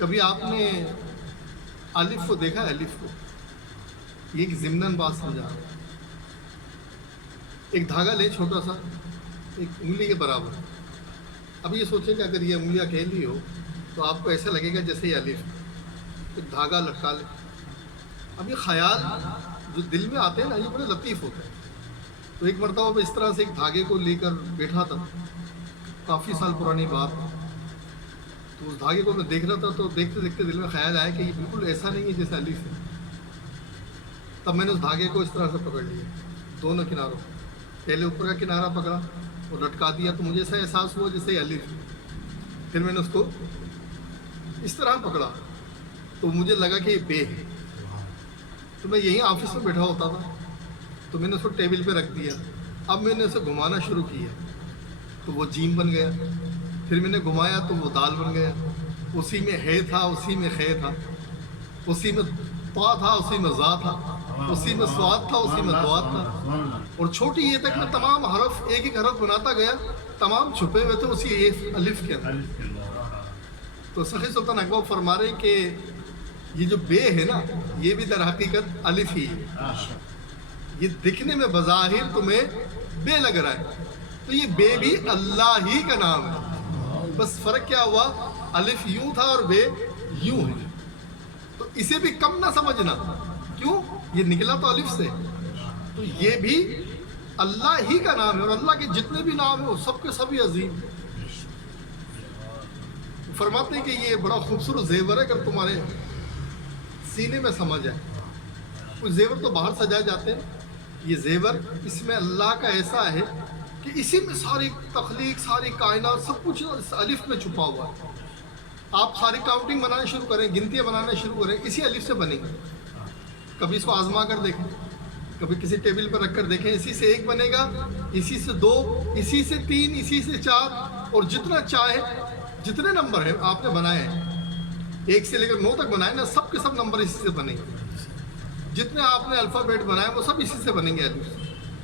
کبھی آپ نے الف کو دیکھا ہے؟ الف کو یہ ایک ضمناً بات سمجھا رہا ہوں۔ ایک دھاگا لے چھوٹا سا، ایک انگلی کے برابر۔ اب یہ سوچیں کہ اگر یہ انگلی اکیلی ہو تو آپ کو ایسا لگے گا جیسے یہ الف، ایک دھاگا لٹکا لے۔ اب یہ خیال جو دل میں آتے ہیں نا، یہ بڑے لطیف ہوتے ہیں۔ تو ایک مرتبہ میں اس طرح سے ایک دھاگے کو لے کر بیٹھا تھا، کافی سال پرانی بات۔ تو اس دھاگے کو میں دیکھ رہا تھا، تو دیکھتے دیکھتے دل میں خیال آیا کہ یہ بالکل ایسا نہیں ہے جیسے الف ہے۔ تب میں نے اس دھاگے کو اس طرح سے پکڑ لیا، دونوں کناروں، پہلے اوپر کا کنارہ پکڑا اور لٹکا دیا، تو مجھے ایسا احساس ہوا جیسے یہ الف ہے۔ پھر میں نے اس کو اس طرح پکڑا تو مجھے لگا کہ یہ بے ہے۔ تو میں یہیں آفس میں بیٹھا ہوتا تھا، تو میں نے اس کو ٹیبل پہ رکھ دیا۔ اب میں نے اسے گھمانا شروع کیا تو وہ جیم بن گیا، پھر میں نے گھمایا تو وہ دال بن گیا، اسی میں ہے تھا، اسی میں خے تھا، اسی میں طا تھا، اسی میں ذا تھا، اسی میں سواد تھا، اسی میں دوات تھا، اور چھوٹی یہ تک میں تمام حرف ایک ایک حرف بناتا گیا، تمام چھپے ہوئے تھے اسی ایک الف کے اندر۔ تو سخی سلطان اقبال فرما رہے کہ یہ جو بے ہے نا، یہ بھی در حقیقت الف ہی ہے۔ یہ دکھنے میں بظاہر تمہیں بے لگ رہا ہے، تو یہ بے بھی اللہ ہی کا نام ہے، بس فرق کیا ہوا، الف یوں تھا اور بے یوں ہے۔ تو اسے بھی کم نہ سمجھنا، کیوں؟ یہ نکلا تو الف سے، تو یہ بھی اللہ ہی کا نام ہے، اور اللہ کے جتنے بھی نام ہیں وہ سب کے سبھی عظیم ہیں۔ فرماتے ہیں کہ یہ بڑا خوبصورت زیور ہے، اگر تمہارے سینے میں سمجھ جائے۔ کچھ زیور تو باہر سجائے جاتے ہیں، یہ زیور اس میں اللہ کا ایسا ہے کہ اسی میں ساری تخلیق، ساری کائنات، سب کچھ اس الف میں چھپا ہوا ہے۔ آپ ساری کاؤنٹنگ بنانا شروع کریں، گنتیاں بنانا شروع کریں، اسی الف سے بنیں گے۔ کبھی اس کو آزما کر دیکھیں، کبھی کسی ٹیبل پر رکھ کر دیکھیں، اسی سے ایک بنے گا، اسی سے دو، اسی سے تین، اسی سے چار، اور جتنا چاہے، جتنے نمبر ہیں آپ نے بنائے ہیں، 1 سے لے کر 9 تک بنائے نا، سب کے سب نمبر اسی سے بنیں گے۔ جتنے آپ نے الفابیٹ بنائے وہ سب اسی سے بنیں گے الف سے۔